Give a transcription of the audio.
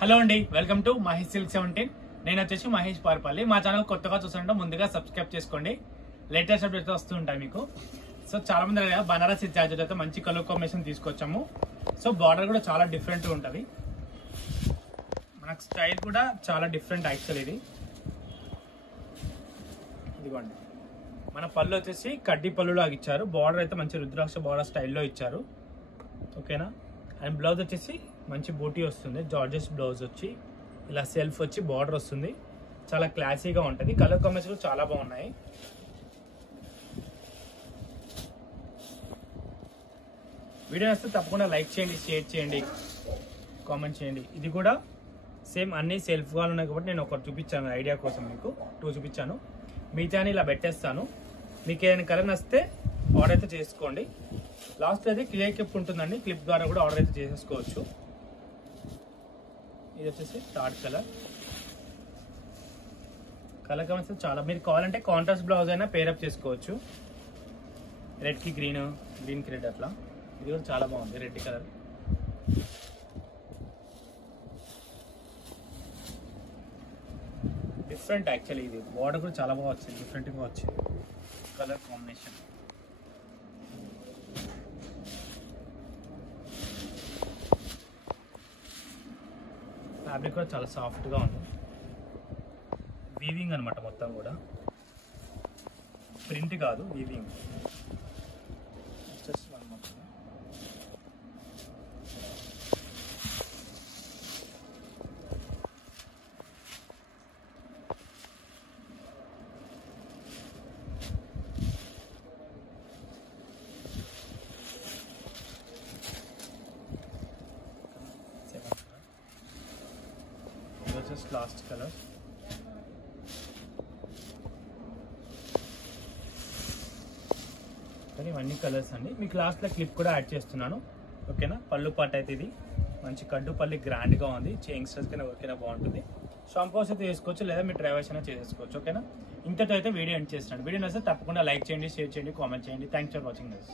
Hello అండి, welcome to Mahesh silk 17. నేను వచ్చేసి మహేష్ పార్పల్లి. మా ఛానల్ కొత్తగా చూస్తుంటే ముందుగా సబ్స్క్రైబ్ చేసుకోండి. లేటెస్ట్ అప్డేట్స్ వస్తూ ఉంటాయి మీకు. సో చాలా మంది కదా బనారసి జార్జెట్ అయితే మంచి కలర్ కాంబినేషన్ తీసుకొచ్చాము. సో బార్డర్ కూడా చాలా డిఫరెంట్ ఉంటుంది. మనకు స్టైల్ కూడా చాలా డిఫరెంట్ యాక్చువల్. ఇదిగోండి, మన పళ్ళు వచ్చేసి కడ్డీ పళ్ళులో ఇచ్చారు. బార్డర్ అయితే మంచి రుద్రాక్ష బార్డర్ స్టైల్లో ఇచ్చారు. ఓకేనా. అండ్ బ్లౌజ్ వచ్చేసి మంచి బూటీ వస్తుంది. జార్జెస్ బ్లౌజ్ వచ్చి ఇలా సెల్ఫ్ వచ్చి బార్డర్ వస్తుంది. చాలా క్లాసీగా ఉంటుంది. కలర్ కాంబినేషన్ చాలా బాగున్నాయి. వీడియో వస్తే తప్పకుండా లైక్ చేయండి, షేర్ చేయండి, కామెంట్ చేయండి. ఇది కూడా సేమ్ అన్ని సెల్ఫ్గా ఉన్నాయి కాబట్టి నేను ఒకటి చూపించాను ఐడియా కోసం. మీకు 2 చూపించాను. మిగతా ఇలా పెట్టేస్తాను. మీకు ఏదైనా కలర్ నచ్చితే ఆర్డర్ అయితే చేసుకోండి. లాస్ట్ అయితే క్లియర్ క్లిప్ ఉంటుందండి. క్లిప్ ద్వారా కూడా ఆర్డర్ అయితే చేసేసుకోవచ్చు. ఇది వచ్చేసి థర్డ్ కలర్. కలర్ కామెంట్స్ చాలా మీరు కావాలంటే కాంట్రాస్ట్ బ్లౌజ్ అయినా పేరప్ చేసుకోవచ్చు. రెడ్కి గ్రీన్, గ్రీన్కి రెడ్ అట్లా. ఇది కూడా చాలా బాగుంది రెడ్ కలర్. Different actually. ఇది బార్డర్ కూడా చాలా బాగా వచ్చింది, డిఫరెంట్గా వచ్చింది కలర్ కాంబినేషన్. ఫ్యాబ్రిక్ కూడా చాలా సాఫ్ట్గా ఉంది. వీవింగ్ అనమాట మొత్తం కూడా, ప్రింట్ కాదు వీవింగ్. Last colour. కానీ ఇవన్నీ కలర్స్ అండి. మీకు లాస్ట్లో క్లిప్ కూడా యాడ్ చేస్తున్నాను. ఓకేనా. పళ్ళు పాట అయితే ఇది మంచి కడ్డు పల్లి గ్రాండ్గా ఉంది. యంగ్స్టర్స్ కన్నా ఎవరికైనా బాగుంటుంది. షాంపూస్ అయితే వేసుకోవచ్చు, లేదా మీరు డ్రైవర్స్ అయినా చేసేసుకోవచ్చు. ఓకేనా. ఇంతతో అయితే వీడియో ఎండ్ చేస్తున్నాను. వీడియో నచ్చితే తప్పకుండా లైక్ చేయండి, షేర్ చేయండి, కామెంట్ చేయండి. Thanks for watching this.